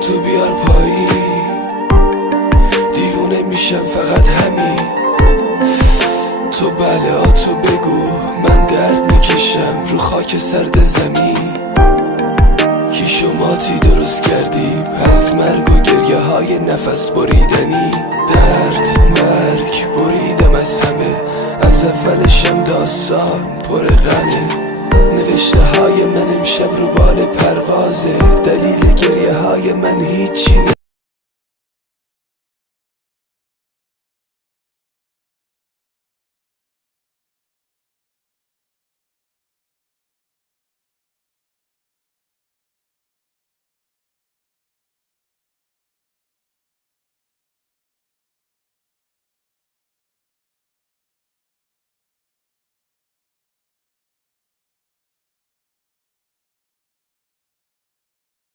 تو بیار پایین، دیوونه میشم فقط همین. تو بله تو بگو، من درد میکشم رو خاک سرد زمین. کی شماتی درست کردیم از مرگ و گریه های نفس بریدنی. درد مرگ بریدم از همه، از اولشم داستان پر غمه. نوشته های من امشب رو بال پروازه، دلیل گریه های من هیچی